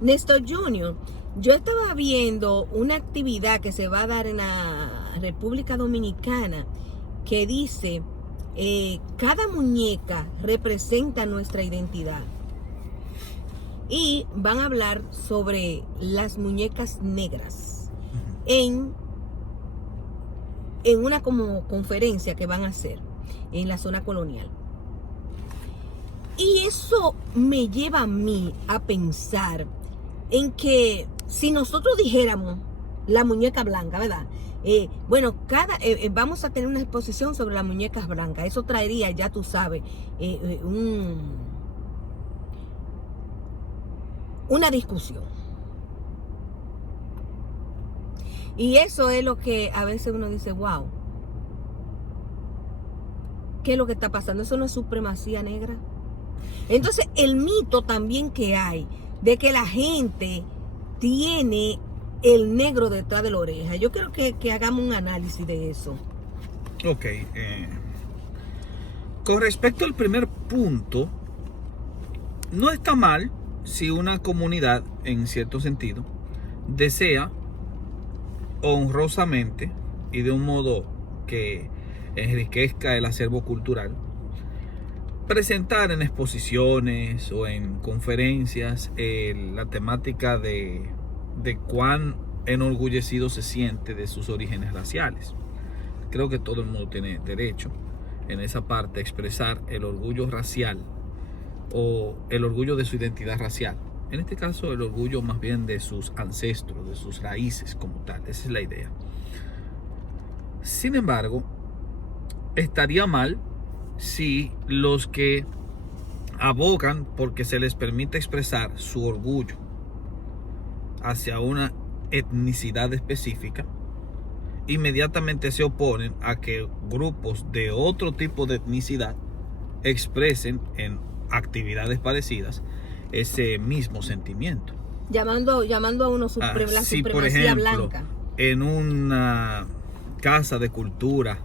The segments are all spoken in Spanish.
Néstor Junior, yo estaba viendo una actividad que se va a dar en la República Dominicana que dice, cada muñeca representa nuestra identidad. Y van a hablar sobre las muñecas negras en una como conferencia que van a hacer en la zona colonial. Y eso me lleva a mí a pensar en que si nosotros dijéramos la muñeca blanca, ¿verdad? Bueno, vamos a tener una exposición sobre las muñecas blancas. Eso traería, ya tú sabes, una discusión. Y eso es lo que a veces uno dice, wow, ¿qué es lo que está pasando? ¿Eso no es supremacía negra? Entonces, el mito también que hay de que la gente tiene el negro detrás de la oreja. Yo creo que hagamos un análisis de eso. Ok. Con respecto al primer punto, no está mal si una comunidad, en cierto sentido, desea honrosamente y de un modo que enriquezca el acervo cultural, presentar en exposiciones o en conferencias la temática de cuán enorgullecido se siente de sus orígenes raciales. Creo que todo el mundo tiene derecho en esa parte a expresar el orgullo racial o el orgullo de su identidad racial. En este caso, el orgullo más bien de sus ancestros, de sus raíces como tal. Esa es la idea. Sin embargo, estaría mal si los que abogan porque se les permite expresar su orgullo hacia una etnicidad específica, inmediatamente se oponen a que grupos de otro tipo de etnicidad expresen en actividades parecidas ese mismo sentimiento. Llamando a uno la Si por supremacía ejemplo, blanca. en una casa de cultura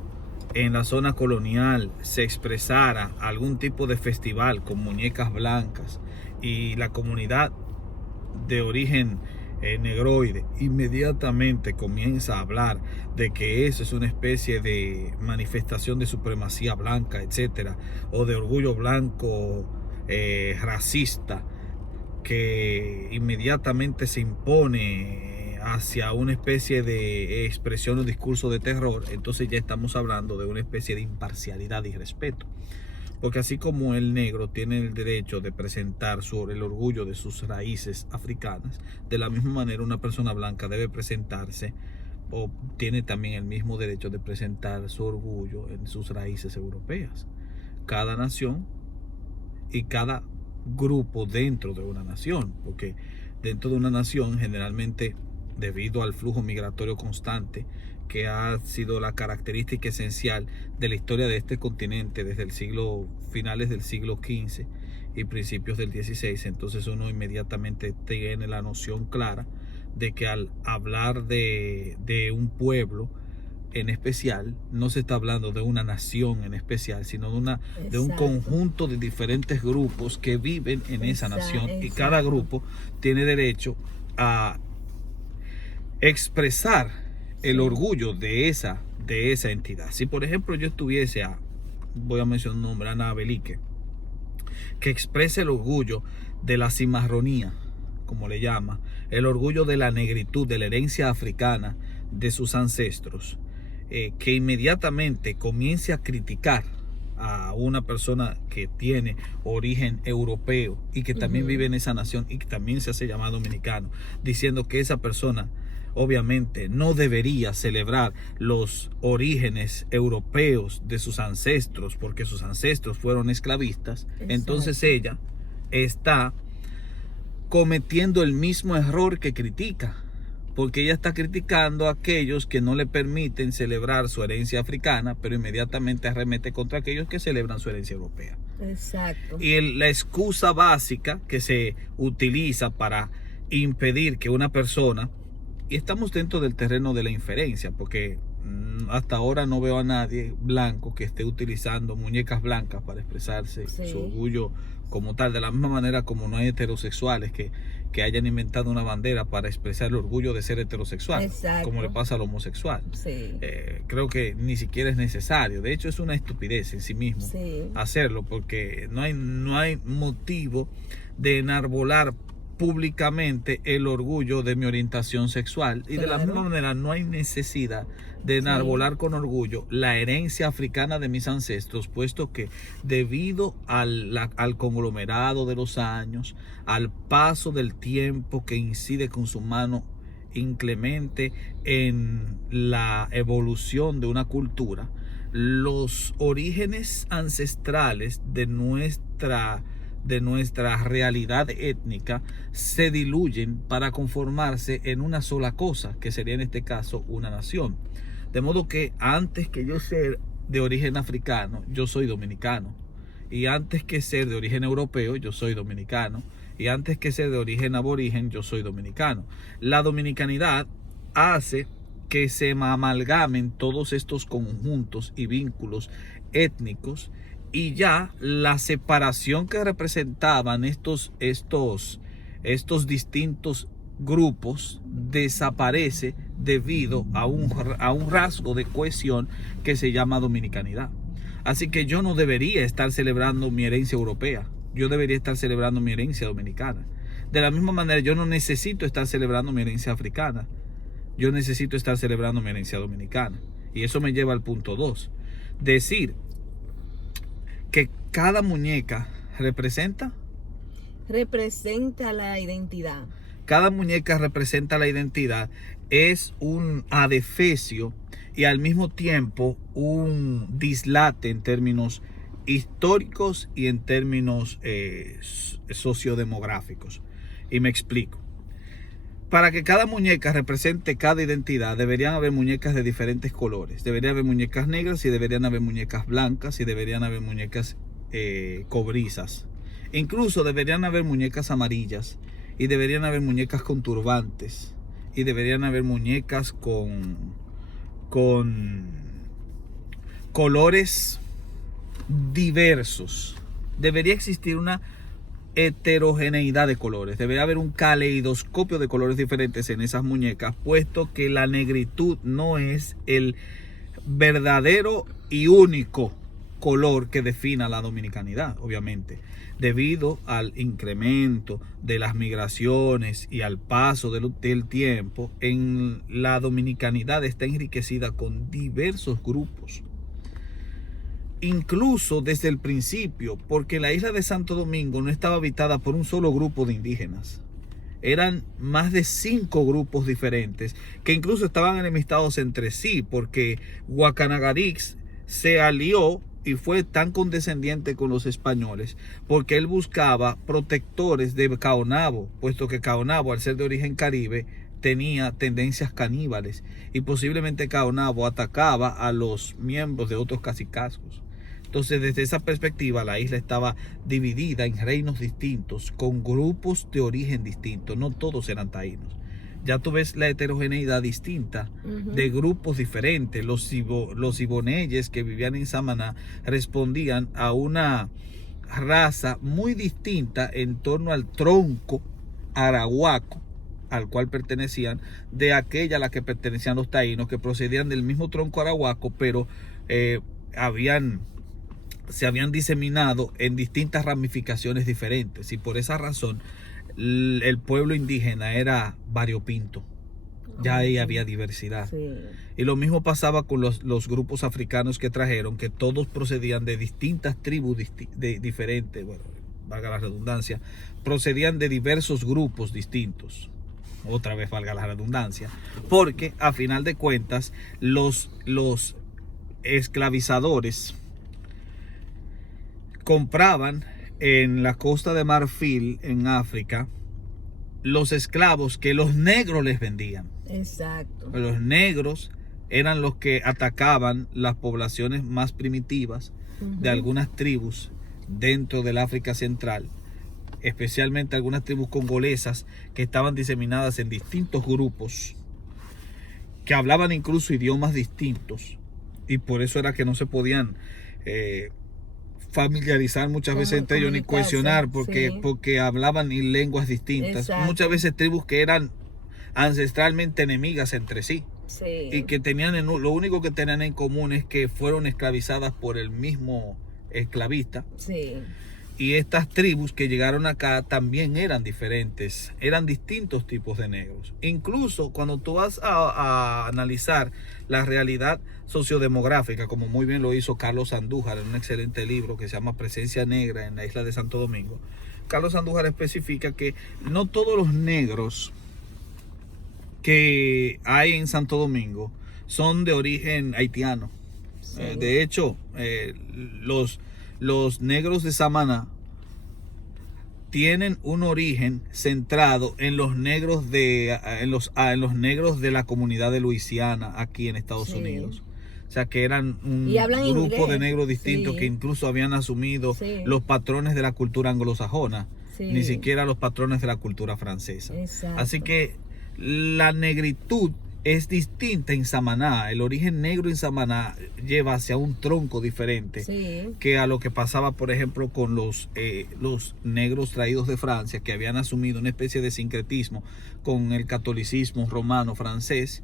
en la zona colonial se expresara algún tipo de festival con muñecas blancas y la comunidad de origen negroide inmediatamente comienza a hablar de que eso es una especie de manifestación de supremacía blanca, etcétera, o de orgullo blanco racista, que inmediatamente se impone hacia una especie de expresión o discurso de terror, entonces ya estamos hablando de una especie de imparcialidad y respeto. Porque así como el negro tiene el derecho de presentar el orgullo de sus raíces africanas, de la misma manera una persona blanca debe presentarse o tiene también el mismo derecho de presentar su orgullo en sus raíces europeas. Cada nación y cada grupo dentro de una nación, porque dentro de una nación generalmente, debido al flujo migratorio constante que ha sido la característica esencial de la historia de este continente desde el finales del siglo XV y principios del XVI, entonces uno inmediatamente tiene la noción clara de que al hablar de un pueblo en especial, no se está hablando de una nación en especial, sino de un conjunto de diferentes grupos que viven en esa nación, y cada grupo tiene derecho a expresar el orgullo de esa entidad. Si por ejemplo yo estuviese voy a mencionar un nombre, Ana Belique, que exprese el orgullo de la cimarronía, como le llama, el orgullo de la negritud, de la herencia africana de sus ancestros, que inmediatamente comience a criticar a una persona que tiene origen europeo y que también vive en esa nación y que también se hace llamar dominicano, diciendo que esa persona obviamente no debería celebrar los orígenes europeos de sus ancestros porque sus ancestros fueron esclavistas. Exacto. Entonces ella está cometiendo el mismo error que critica, porque ella está criticando a aquellos que no le permiten celebrar su herencia africana, pero inmediatamente arremete contra aquellos que celebran su herencia europea. Exacto. Y la excusa básica que se utiliza para impedir que una persona, y estamos dentro del terreno de la inferencia, porque hasta ahora no veo a nadie blanco que esté utilizando muñecas blancas para expresarse su orgullo como tal, de la misma manera como no hay heterosexuales que que hayan inventado una bandera para expresar el orgullo de ser heterosexual, Exacto. como le pasa al homosexual. Sí. Creo que ni siquiera es necesario. De hecho, es una estupidez en sí mismo Sí. hacerlo, porque no hay motivo de enarbolar públicamente el orgullo de mi orientación sexual, y de la Claro. misma manera no hay necesidad de enarbolar con orgullo la herencia africana de mis ancestros, puesto que debido al conglomerado de los años, al paso del tiempo que incide con su mano inclemente en la evolución de una cultura, los orígenes ancestrales de nuestra realidad étnica se diluyen para conformarse en una sola cosa, que sería en este caso una nación. De modo que antes que yo ser de origen africano, yo soy dominicano. Y antes que ser de origen europeo, yo soy dominicano. Y antes que ser de origen aborigen, yo soy dominicano. La dominicanidad hace que se amalgamen todos estos conjuntos y vínculos étnicos, y ya la separación que representaban estos distintos grupos desaparece debido a un rasgo de cohesión que se llama dominicanidad. Así que yo no debería estar celebrando mi herencia europea, yo debería estar celebrando mi herencia dominicana. De la misma manera, yo no necesito estar celebrando mi herencia africana, yo necesito estar celebrando mi herencia dominicana. Y eso me lleva al punto 2. Decir que cada muñeca representa la identidad. Cada muñeca representa la identidad es un adefesio y al mismo tiempo un dislate en términos históricos y en términos sociodemográficos. Y me explico. Para que cada muñeca represente cada identidad, deberían haber muñecas de diferentes colores. Deberían haber muñecas negras, y deberían haber muñecas blancas, y deberían haber muñecas cobrizas. Incluso deberían haber muñecas amarillas, y deberían haber muñecas con turbantes, y deberían haber muñecas con colores diversos. Debería existir una heterogeneidad de colores, debería haber un caleidoscopio de colores diferentes en esas muñecas, puesto que la negritud no es el verdadero y único color que defina la dominicanidad, obviamente, debido al incremento de las migraciones y al paso del tiempo. En la dominicanidad está enriquecida con diversos grupos, incluso desde el principio, porque la isla de Santo Domingo no estaba habitada por un solo grupo de indígenas. Eran más de 5 grupos diferentes que incluso estaban enemistados entre sí, porque Guacanagarix se alió y fue tan condescendiente con los españoles porque él buscaba protectores de Caonabo, puesto que Caonabo, al ser de origen caribe, tenía tendencias caníbales, y posiblemente Caonabo atacaba a los miembros de otros cacicazgos. Entonces, desde esa perspectiva, la isla estaba dividida en reinos distintos, con grupos de origen distinto. No todos eran taínos. Ya tú ves la heterogeneidad distinta de grupos diferentes. Los iboneyes que vivían en Samaná respondían a una raza muy distinta en torno al tronco arahuaco al cual pertenecían, de aquella a la que pertenecían los taínos, que procedían del mismo tronco arahuaco, pero se habían diseminado en distintas ramificaciones diferentes, y por esa razón el pueblo indígena era variopinto. Ya ahí había diversidad. Sí. Y lo mismo pasaba con los grupos africanos que trajeron, que todos procedían de distintas tribus diferentes, bueno, valga la redundancia, procedían de diversos grupos distintos. Otra vez valga la redundancia, porque a final de cuentas los esclavizadores compraban en la Costa de Marfil, en África, los esclavos que los negros les vendían. Exacto. Los negros eran los que atacaban las poblaciones más primitivas de algunas tribus dentro del África Central, especialmente algunas tribus congolesas que estaban diseminadas en distintos grupos, que hablaban incluso idiomas distintos, y por eso era que no se podían familiarizar muchas veces entre ellos ni cohesionar porque hablaban en lenguas distintas. Exacto. Muchas veces tribus que eran ancestralmente enemigas entre sí. Sí. Y que lo único que tenían en común es que fueron esclavizadas por el mismo esclavista. Sí. Y estas tribus que llegaron acá también eran diferentes, eran distintos tipos de negros. Incluso cuando tú vas a analizar la realidad sociodemográfica, como muy bien lo hizo Carlos Andújar en un excelente libro que se llama Presencia Negra en la isla de Santo Domingo, Carlos Andújar especifica que no todos los negros que hay en Santo Domingo son de origen haitiano. Sí. De hecho, los negros de Samaná tienen un origen centrado en los negros en los negros de la comunidad de Luisiana aquí en Estados Unidos. O sea, que eran un grupo inglés de negros distintos que incluso habían asumido los patrones de la cultura anglosajona, ni siquiera los patrones de la cultura francesa. Exacto. Así que la negritud es distinta en Samaná. El origen negro en Samaná lleva hacia un tronco diferente que a lo que pasaba, por ejemplo, con los negros traídos de Francia, que habían asumido una especie de sincretismo con el catolicismo romano francés,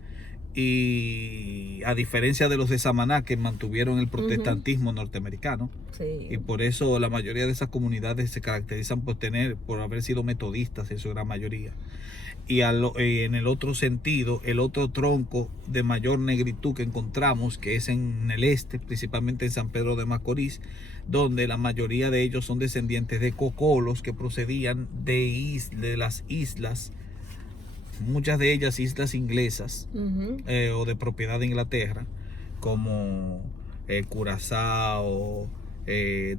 y a diferencia de los de Samaná, que mantuvieron el protestantismo norteamericano. Y por eso la mayoría de esas comunidades se caracterizan por haber sido metodistas en su gran mayoría. Y en el otro sentido, el otro tronco de mayor negritud que encontramos, que es en el este, principalmente en San Pedro de Macorís, donde la mayoría de ellos son descendientes de cocolos que procedían de las islas, muchas de ellas islas inglesas o de propiedad de Inglaterra, como Curazao,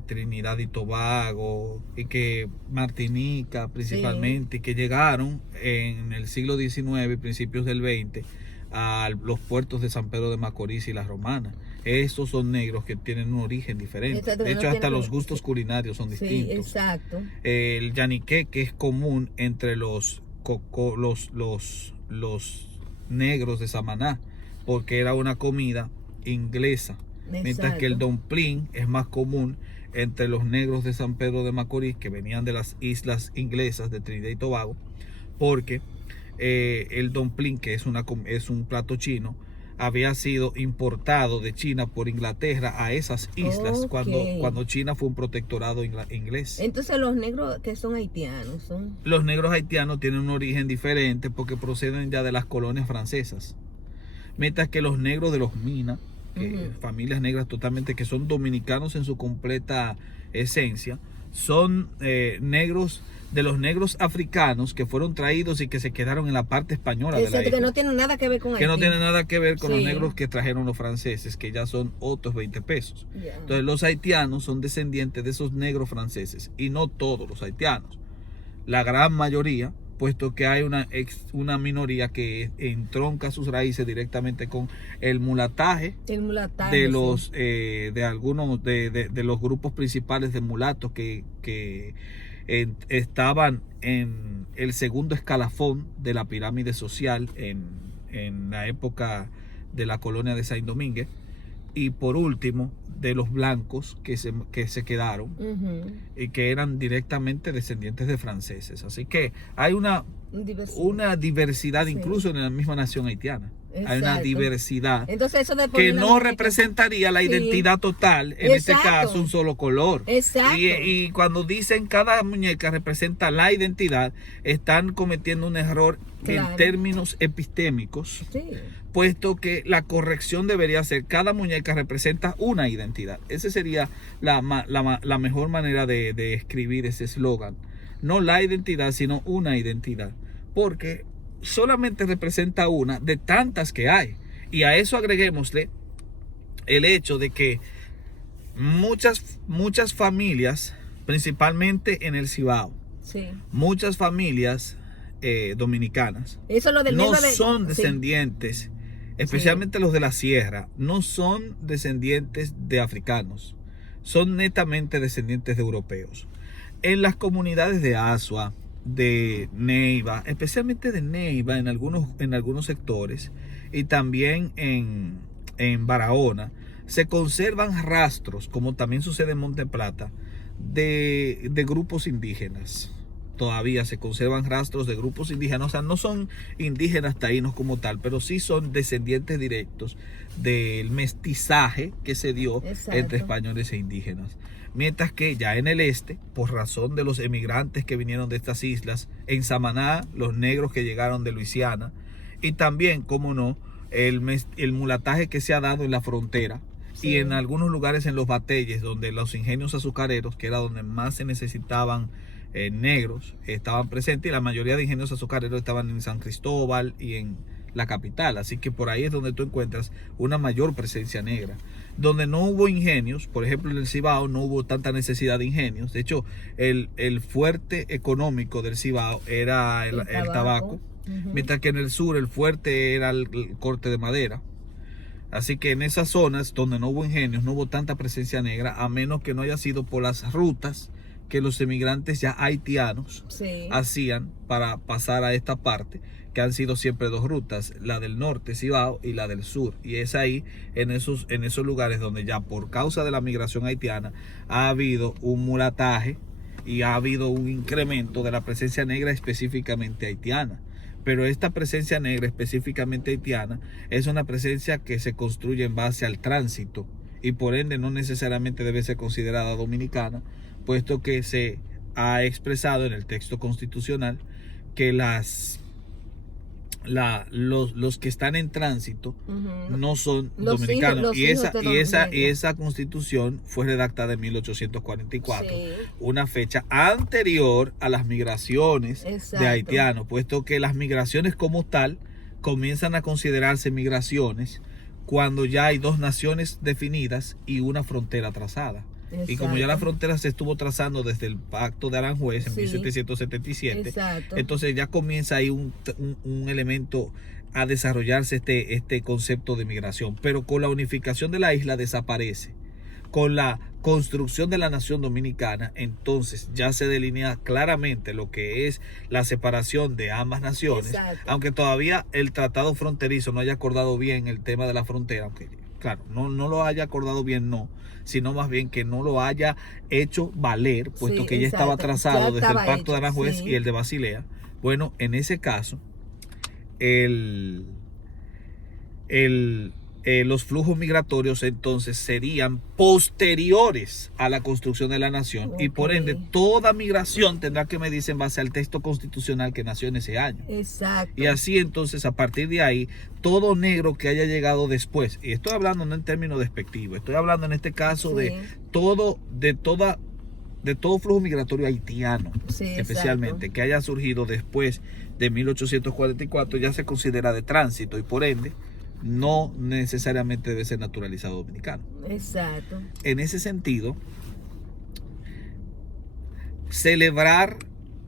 Trinidad y Tobago, y que Martinica principalmente, y que llegaron en el siglo XIX y principios del XX a los puertos de San Pedro de Macorís y La Romana. Estos son negros que tienen un origen diferente. Exacto, de hecho, hasta los gustos culinarios son distintos. Exacto. El yaniqué, que es común entre los negros de Samaná, porque era una comida inglesa. Mientras que el dumpling es más común entre los negros de San Pedro de Macorís, que venían de las islas inglesas de Trinidad y Tobago, porque el dumpling, que es un plato chino, había sido importado de China por Inglaterra a esas islas cuando China fue un protectorado inglés. Entonces los negros que son haitianos Los negros haitianos tienen un origen diferente porque proceden ya de las colonias francesas, mientras que los negros de los Minas, familias negras totalmente, que son dominicanos en su completa esencia, son negros de los negros africanos que fueron traídos y que se quedaron en la parte española de la isla. Que no tienen nada que ver con Haití. Que no tienen nada que ver con los negros que trajeron los franceses, que ya son otros 20 pesos. Entonces los haitianos son descendientes de esos negros franceses, y no todos los haitianos, la gran mayoría, puesto que hay una minoría que entronca sus raíces directamente con el mulataje de los de algunos de los grupos principales de mulatos que estaban en el segundo escalafón de la pirámide social en la época de la colonia de Saint-Domingue, y por último de los blancos que se quedaron y que eran directamente descendientes de franceses. Así que hay una diversidad incluso en la misma nación haitiana. Exacto. Hay una diversidad. Entonces, eso que no representaría la identidad total, en este caso un solo color. Exacto. Y cuando dicen cada muñeca representa la identidad, están cometiendo un error en términos epistémicos, puesto que la corrección debería ser: cada muñeca representa una identidad. Esa sería la mejor manera de escribir ese eslogan. No la identidad, sino una identidad, porque solamente representa una de tantas que hay. Y a eso agreguémosle el hecho de que muchas familias, principalmente en el Cibao, muchas familias dominicanas, no son descendientes, especialmente los de la sierra, no son descendientes de africanos, son netamente descendientes de europeos. En las comunidades de Azua, de Neiva, especialmente de Neiva en algunos sectores, y también en Barahona, se conservan rastros, como también sucede en Monte Plata, de grupos indígenas. Todavía se conservan rastros de grupos indígenas, o sea, no son indígenas taínos como tal, pero sí son descendientes directos del mestizaje que se dio entre españoles e indígenas. Mientras que ya en el este, por razón de los emigrantes que vinieron de estas islas, en Samaná, los negros que llegaron de Luisiana, y también, como no, el mulataje que se ha dado en la frontera, y en algunos lugares en los bateyes, donde los ingenios azucareros, que era donde más se necesitaban negros, estaban presentes, y la mayoría de ingenios azucareros estaban en San Cristóbal y en la capital. Así que por ahí es donde tú encuentras una mayor presencia negra. Donde no hubo ingenios, por ejemplo en el Cibao no hubo tanta necesidad de ingenios. De hecho, el fuerte económico del Cibao era el tabaco. Mientras que en el sur el fuerte era el corte de madera. Así que en esas zonas donde no hubo ingenios, no hubo tanta presencia negra, a menos que no haya sido por las rutas que los emigrantes ya haitianos hacían para pasar a esta parte, que han sido siempre dos rutas, la del norte, Cibao, y la del sur. Y es ahí, en esos lugares donde ya por causa de la migración haitiana ha habido un mulataje y ha habido un incremento de la presencia negra específicamente haitiana. Pero esta presencia negra específicamente haitiana es una presencia que se construye en base al tránsito y por ende no necesariamente debe ser considerada dominicana, puesto que se ha expresado en el texto constitucional que los que están en tránsito no son dominicanos. Y esa constitución fue redactada en 1844, una fecha anterior a las migraciones de haitianos, puesto que las migraciones como tal comienzan a considerarse migraciones cuando ya hay dos naciones definidas y una frontera trazada. Y como ya la frontera se estuvo trazando desde el Pacto de Aranjuez en 1777, entonces ya comienza ahí un elemento a desarrollarse este concepto de migración. Pero con la unificación de la isla desaparece. Con la construcción de la nación dominicana, entonces ya se delinea claramente lo que es la separación de ambas naciones, aunque todavía el tratado fronterizo no haya acordado bien el tema de la frontera, aunque claro, no lo haya acordado bien, no, sino más bien que no lo haya hecho valer, puesto que ya estaba trazado desde el Pacto de Aranjuez y el de Basilea. Bueno, en ese caso, los flujos migratorios entonces serían posteriores a la construcción de la nación y por ende toda migración tendrá que medirse en base al texto constitucional que nació en ese año. Y así entonces a partir de ahí todo negro que haya llegado después, y estoy hablando no en términos despectivos, estoy hablando en este caso de todo flujo migratorio haitiano, especialmente que haya surgido después de 1844, ya se considera de tránsito y por ende no necesariamente debe ser naturalizado dominicano. En ese sentido, celebrar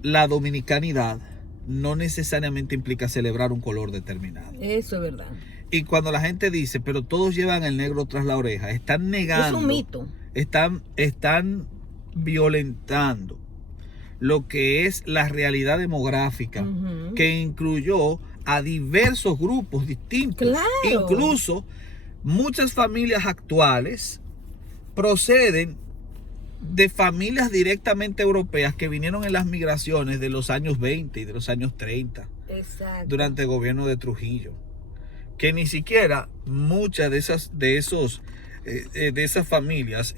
la dominicanidad no necesariamente implica celebrar un color determinado. Eso es verdad. Y cuando la gente dice, pero todos llevan el negro tras la oreja, están negando. Es un mito. Están violentando lo que es la realidad demográfica, que incluyó a diversos grupos distintos. Incluso muchas familias actuales proceden de familias directamente europeas que vinieron en las migraciones de los años 20 y de los años 30 durante el gobierno de Trujillo, que ni siquiera muchas de esas familias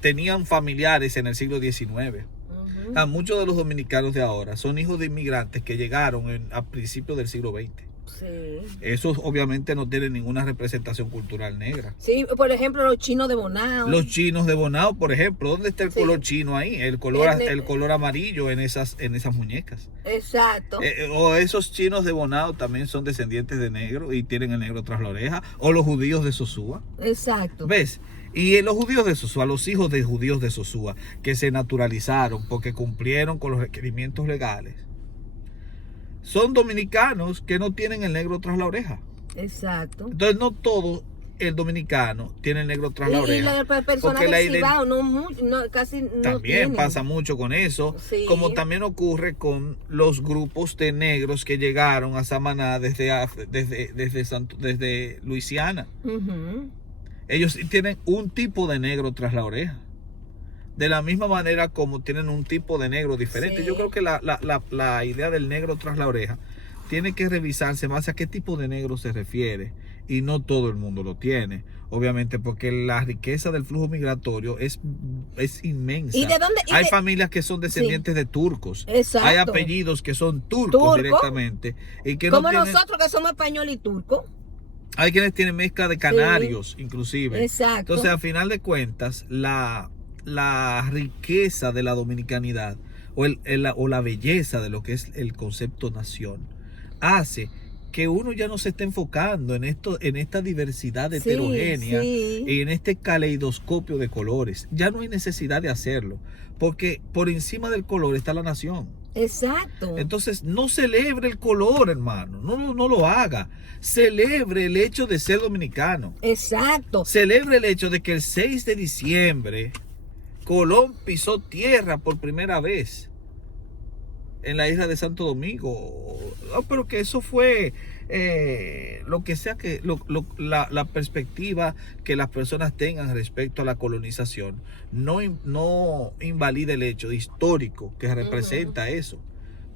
tenían familiares en el siglo XIX. Muchos de los dominicanos de ahora son hijos de inmigrantes que llegaron a principios del siglo XX. Esos obviamente no tienen ninguna representación cultural negra. Por ejemplo, los chinos de Bonao. Los chinos de Bonao, por ejemplo. ¿Dónde está el color chino ahí? El color amarillo en esas muñecas. O esos chinos de Bonao también son descendientes de negro y tienen el negro tras la oreja. O los judíos de Sosúa. ¿Ves? Y los judíos de Sosúa, los hijos de judíos de Sosúa, que se naturalizaron porque cumplieron con los requerimientos legales, son dominicanos que no tienen el negro tras la oreja. Entonces no todos el dominicano tiene el negro tras la Y oreja. las personas Porque del Cibao casi no también tienen. pasa mucho con eso, Sí. como también ocurre con los grupos de negros que llegaron a Samaná desde Luisiana. Ujú. Ellos tienen un tipo de negro tras la oreja. De la misma manera como tienen un tipo de negro diferente. Sí. Yo creo que la idea del negro tras la oreja tiene que revisarse más a qué tipo de negro se refiere. Y no todo el mundo lo tiene. Obviamente porque la riqueza del flujo migratorio es inmensa. ¿Y de dónde? Hay familias que son descendientes de turcos. Exacto. Hay apellidos que son turcos ¿Turco? directamente. Y que Como no tienen, nosotros que somos español y turco. hay quienes tienen mezcla de canarios, inclusive. Exacto. Entonces, a final de cuentas, la riqueza de la dominicanidad o la belleza de lo que es el concepto nación hace que uno ya no se esté enfocando en esta diversidad heterogénea y en este caleidoscopio de colores. Ya no hay necesidad de hacerlo, porque por encima del color está la nación. Exacto. Entonces, no celebre el color, hermano. No lo haga. Celebre el hecho de ser dominicano. Exacto. Celebre el hecho de que el 6 de diciembre Colón pisó tierra por primera vez en la isla de Santo Domingo. No, pero que eso fue lo que sea que la perspectiva que las personas tengan respecto a la colonización no invalida el hecho histórico que representa eso.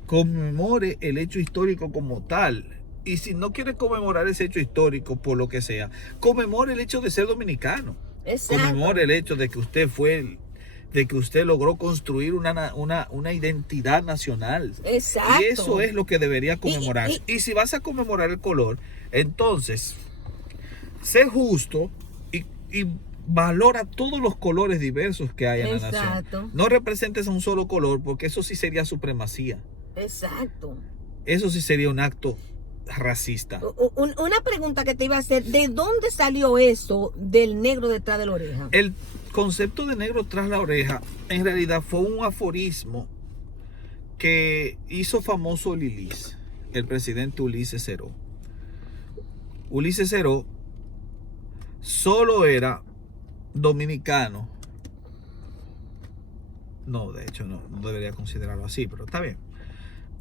Conmemore el hecho histórico como tal. Y si no quiere conmemorar ese hecho histórico por lo que sea, conmemore el hecho de ser dominicano. Exacto. Conmemore el hecho de que usted logró construir una identidad nacional. Exacto. Y eso es lo que debería conmemorarse. Y si vas a conmemorar el color, entonces, sé justo y valora todos los colores diversos que hay en la nación. No representes a un solo color, porque eso sí sería supremacía. Exacto. Eso sí sería un acto racista. Una pregunta que te iba a hacer, ¿de dónde salió eso del negro detrás de la oreja? El concepto de negro tras la oreja en realidad fue un aforismo que hizo famoso Lilis, el presidente Ulises Seró. Ulises Seró solo era dominicano. No, de hecho no debería considerarlo así, pero está bien.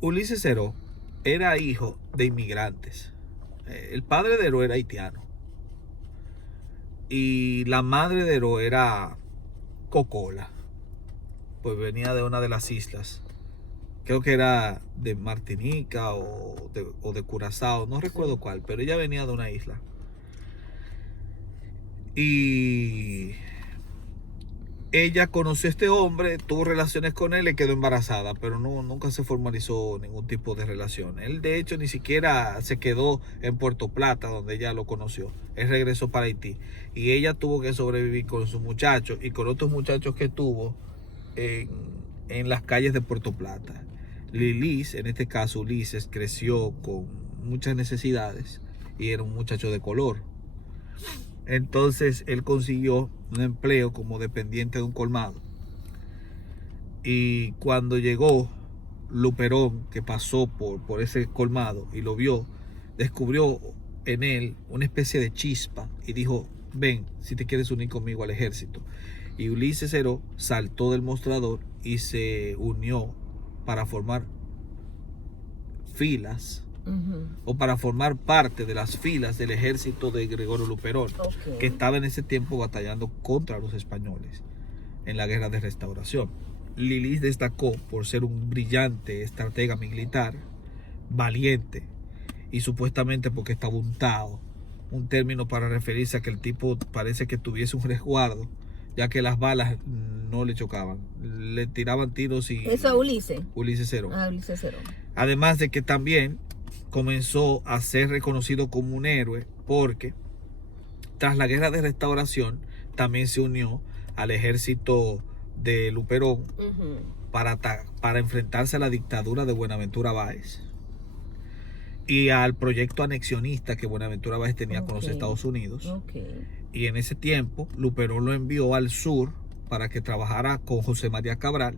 Ulises Seró era hijo de inmigrantes. El padre de Heró era haitiano. Y la madre de Heró era Cocola. Pues venía de una de las islas. Creo que era de Martinica o de Curazao. No recuerdo cuál, pero ella venía de una isla. Y ella conoció a este hombre, tuvo relaciones con él, le quedó embarazada, pero nunca se formalizó ningún tipo de relación. Él de hecho ni siquiera se quedó en Puerto Plata, donde ella lo conoció. Él regresó para Haití y ella tuvo que sobrevivir con sus muchachos y con otros muchachos que tuvo en las calles de Puerto Plata. Lilis, en este caso Ulises, creció con muchas necesidades y era un muchacho de color. Entonces él consiguió un empleo como dependiente de un colmado. Y cuando llegó Luperón, que pasó por ese colmado y lo vio, descubrió en él una especie de chispa y dijo: ven, si te quieres unir conmigo al ejército. Y Ulises Seró saltó del mostrador y se unió para formar filas. O para formar parte de las filas del ejército de Gregorio Luperón, que estaba en ese tiempo batallando contra los españoles en la guerra de restauración. Lilis destacó por ser un brillante estratega militar, valiente, y supuestamente porque estaba untado, un término para referirse a que el tipo parece que tuviese un resguardo, ya que las balas no le chocaban, le tiraban tiros y... Eso es Ulises. Ulises Seró. Ulises Seró. Además de que también comenzó a ser reconocido como un héroe porque tras la guerra de restauración también se unió al ejército de Luperón para enfrentarse a la dictadura de Buenaventura Báez y al proyecto anexionista que Buenaventura Báez tenía con los Estados Unidos. Y en ese tiempo Luperón lo envió al sur para que trabajara con José María Cabral.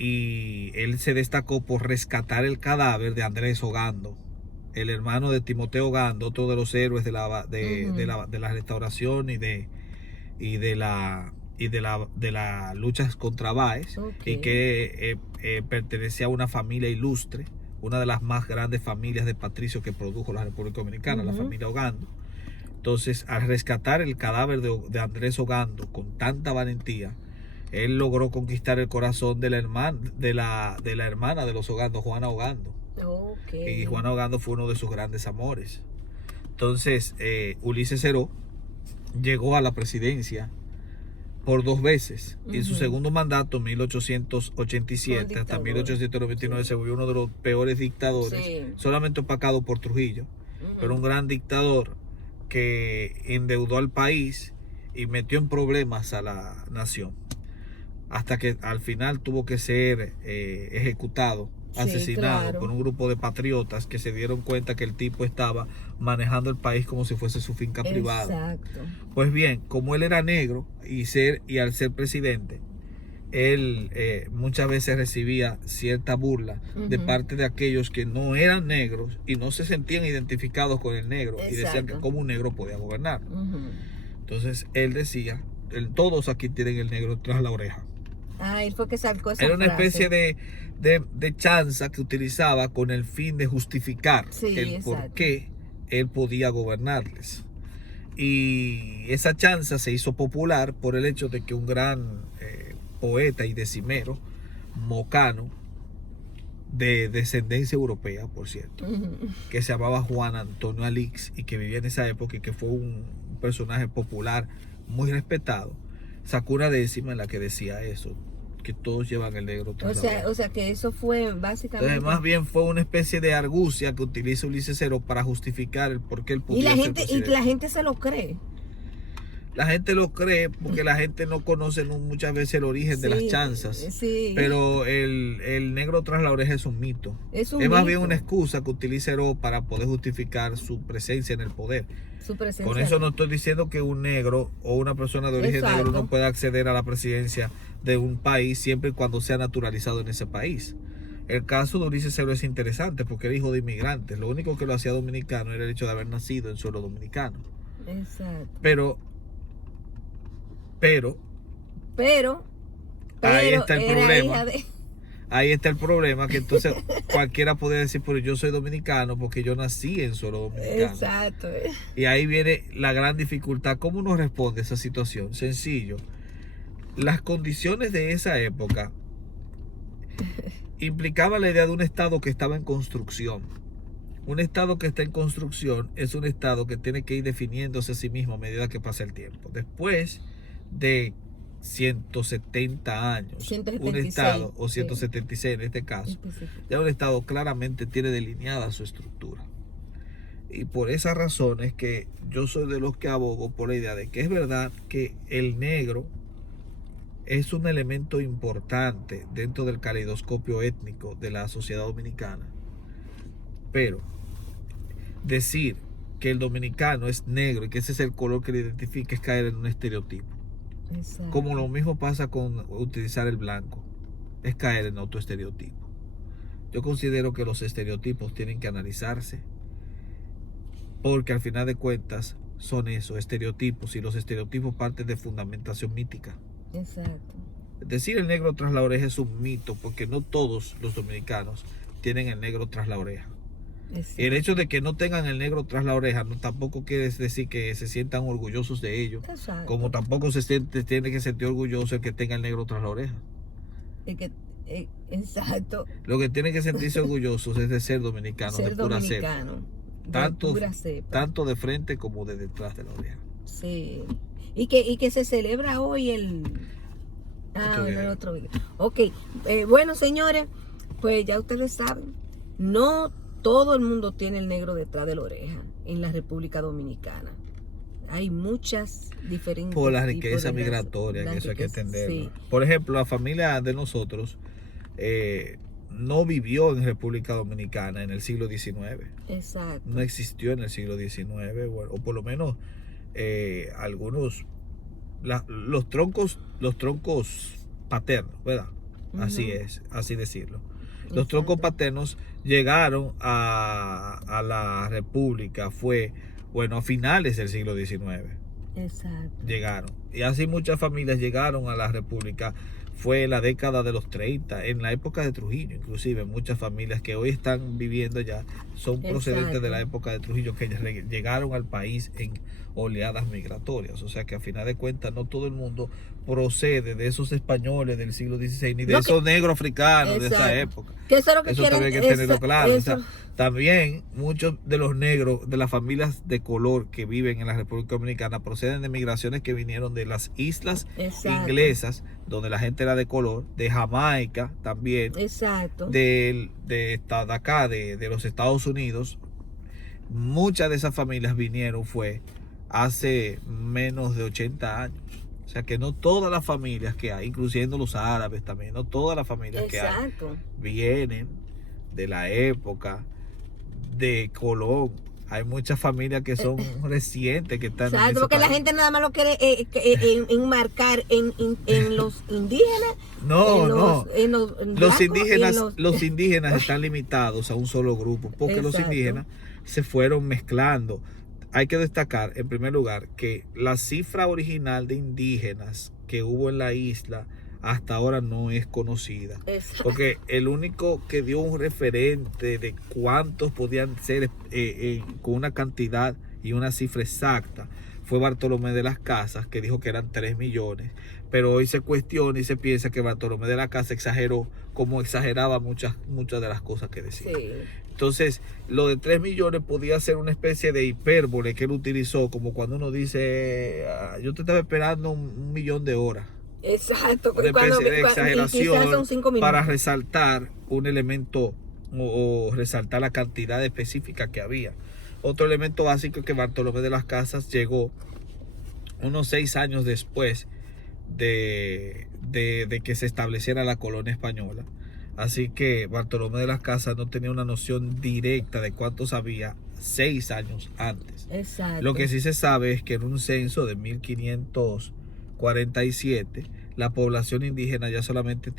Y él se destacó por rescatar el cadáver de Andrés Ogando el hermano de Timoteo Gando, otro de los héroes de la restauración y de las luchas contra Báez, y que pertenecía a una familia ilustre, una de las más grandes familias de patricios que produjo la República Dominicana, la familia Ogando. Entonces, al rescatar el cadáver de Andrés Ogando con tanta valentía, él logró conquistar el corazón de la hermana de los Ogando, Juana Ogando. Y Juana Ogando fue uno de sus grandes amores. Entonces, Ulises Seró llegó a la presidencia por 2 veces. En su segundo mandato, 1887 hasta 1899, se volvió uno de los peores dictadores, solamente opacado por Trujillo, pero un gran dictador que endeudó al país y metió en problemas a la nación, hasta que al final tuvo que ser ejecutado, asesinado por un grupo de patriotas que se dieron cuenta que el tipo estaba manejando el país como si fuese su finca privada. Pues bien, como él era negro y al ser presidente, él muchas veces recibía cierta burla de parte de aquellos que no eran negros y no se sentían identificados con el negro, y decían que cómo un negro podía gobernar. Entonces él decía, todos aquí tienen el negro tras la oreja. Él fue que sacó esa Era una frase. especie de chanza que utilizaba con el fin de justificar por qué él podía gobernarles. Y esa chanza se hizo popular por el hecho de que un gran poeta y decimero, mocano, de descendencia europea, por cierto, que se llamaba Juan Antonio Alix, y que vivía en esa época y que fue un personaje popular muy respetado, sacó una décima en la que decía eso, que todos llevan el negro tras la oreja. O sea que eso fue básicamente... Entonces, más bien fue una especie de argucia que utiliza Ulises Seró para justificar el por qué él podía ser presidente. Y la gente se lo cree. La gente lo cree porque la gente no conoce muchas veces el origen de las chanzas. Pero el negro tras la oreja es un mito. Es más bien una excusa que utiliza Seró para poder justificar su presencia en el poder. Con eso no estoy diciendo que un negro o una persona de origen negro no pueda acceder a la presidencia de un país siempre y cuando sea naturalizado en ese país. El caso de Ulises Seró es interesante porque era hijo de inmigrantes. Lo único que lo hacía dominicano era el hecho de haber nacido en suelo dominicano. Pero ahí está el problema. Ahí está el problema, que entonces cualquiera puede decir, pero yo soy dominicano porque yo nací en suelo dominicano. Y ahí viene la gran dificultad. ¿Cómo uno responde a esa situación? Sencillo. Las condiciones de esa época implicaban la idea de un estado que estaba en construcción. Un estado que está en construcción es un estado que tiene que ir definiéndose a sí mismo a medida que pasa el tiempo. Después de 170 años, 176, un estado, o 176 en este caso, ya un estado claramente tiene delineada su estructura. Y por esa razón es que yo soy de los que abogo por la idea de que es verdad que el negro es un elemento importante dentro del caleidoscopio étnico de la sociedad dominicana, pero decir que el dominicano es negro y que ese es el color que le identifica es caer en un estereotipo. Como lo mismo pasa con utilizar el blanco, es caer en otro estereotipo. Yo considero que los estereotipos tienen que analizarse, porque al final de cuentas son eso, estereotipos, y los estereotipos parten de fundamentación mítica. Decir el negro tras la oreja es un mito, porque no todos los dominicanos tienen el negro tras la oreja. Y el hecho de que no tengan el negro tras la oreja tampoco quiere decir que se sientan orgullosos de ello. Como tampoco tiene que sentir orgulloso el que tenga el negro tras la oreja. Lo que tiene que sentirse orgullosos es de ser dominicanos, de pura cepa. Tanto de frente como de detrás de la oreja. Y que se celebra hoy el otro video. Bueno, señores, pues ya ustedes saben, no todo el mundo tiene el negro detrás de la oreja en la República Dominicana. Hay muchas diferentes. Por la riqueza migratoria, que eso hay que entenderlo. Por ejemplo, la familia de nosotros no vivió en República Dominicana en el siglo XIX. No existió en el siglo XIX, bueno, o por lo menos algunos, los troncos paternos, ¿verdad? Así decirlo. Los troncos paternos llegaron a la República, a finales del siglo XIX. Exacto. Llegaron. Y así muchas familias llegaron a la República. Fue la década de los 30, en la época de Trujillo, inclusive muchas familias que hoy están viviendo ya son procedentes de la época de Trujillo, que llegaron al país en oleadas migratorias. O sea que a final de cuentas no todo el mundo procede de esos españoles del siglo XVI, ni de esos negros africanos de esa época. Que eso es lo que eso quieren, también hay que tenerlo claro. O sea, también muchos de los negros, de las familias de color que viven en la República Dominicana, proceden de migraciones que vinieron de las islas inglesas, donde la gente era de color, de Jamaica también, de acá, de los Estados Unidos. Muchas de esas familias vinieron hace menos de 80 años. O sea que no todas las familias que hay, incluyendo los árabes también, no todas las familias que hay vienen de la época de Colón. Hay muchas familias que son recientes, que están en ese porque país. La gente nada más lo quiere enmarcar en los indígenas. Los indígenas están limitados a un solo grupo, porque los indígenas se fueron mezclando. Hay que destacar, en primer lugar, que la cifra original de indígenas que hubo en la isla hasta ahora no es conocida. Porque el único que dio un referente de cuántos podían ser con una cantidad y una cifra exacta fue Bartolomé de las Casas, que dijo que eran 3 millones. Pero hoy se cuestiona y se piensa que Bartolomé de las Casas exageró, como exageraba muchas de las cosas que decía. Entonces, lo de 3 millones podía ser una especie de hipérbole que él utilizó, como cuando uno dice, yo te estaba esperando 1 millón de horas. Exacto. Una especie de exageración para resaltar un elemento o resaltar la cantidad específica que había. Otro elemento básico es que Bartolomé de las Casas llegó unos 6 años después de que se estableciera la colonia española. Así que Bartolomé de las Casas no tenía una noción directa de cuántos había 6 años antes. Lo que sí se sabe es que en un censo de 1547 la población indígena ya solamente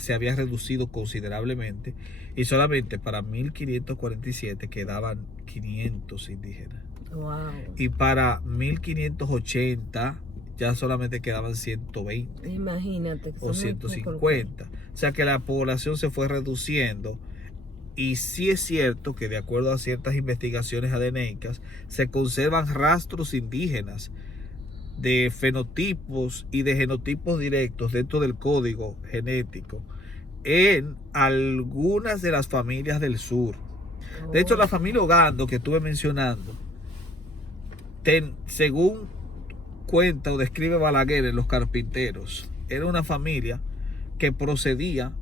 se había reducido considerablemente, y solamente para 1547 quedaban 500 indígenas. Y para 1580 ya solamente quedaban 120. Imagínate. O 150. O sea que la población se fue reduciendo. Y sí es cierto que de acuerdo a ciertas investigaciones adeneicas se conservan rastros indígenas de fenotipos y de genotipos directos dentro del código genético en algunas de las familias del sur. De hecho, la familia Ogando que estuve mencionando, según cuenta o describe Balaguer en Los Carpinteros, era una familia que procedía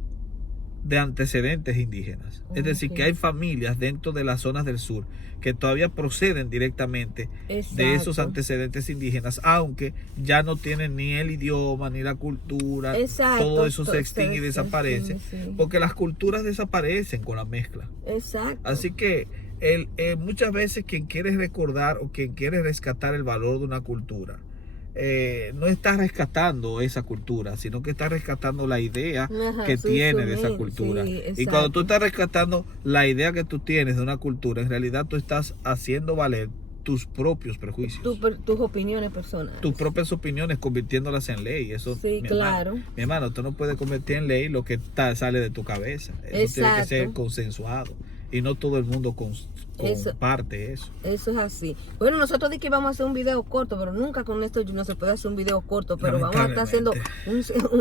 de antecedentes indígenas. Es decir, que hay familias dentro de las zonas del sur que todavía proceden directamente de esos antecedentes indígenas, aunque ya no tienen ni el idioma ni la cultura. Todo eso se extingue y desaparece, porque las culturas desaparecen con la mezcla. Así que muchas veces quien quiere recordar o quien quiere rescatar el valor de una cultura no está rescatando esa cultura, sino que está rescatando la idea que tiene de esa cultura. Y cuando tú estás rescatando la idea que tú tienes de una cultura, en realidad tú estás haciendo valer tus propios prejuicios, tus opiniones personales, tus propias opiniones, convirtiéndolas en ley. Eso, mi hermano, tú no puedes convertir en ley lo que sale de tu cabeza. Eso tiene que ser consensuado, y no todo el mundo comparte eso. Eso es así. Bueno, nosotros dijimos que íbamos a hacer un video corto, pero nunca con esto no se puede hacer un video corto, pero vamos a estar haciendo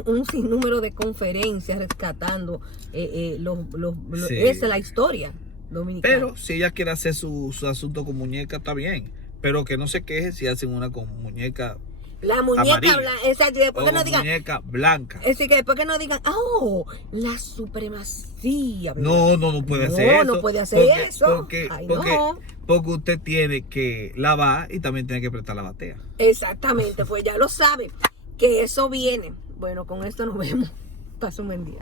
un sinnúmero de conferencias rescatando esa es la historia dominicana. Pero si ella quiere hacer su asunto con muñeca, está bien, pero que no se queje si hacen una con muñeca. La muñeca blanca, exacto, después que no digan muñeca blanca. Es decir, que después que no digan, la supremacía. No puede hacer eso. No puede hacer eso. Porque usted tiene que lavar y también tiene que prestar la batea. Exactamente, pues ya lo sabe, que eso viene. Bueno, con esto nos vemos. Pasa un buen día.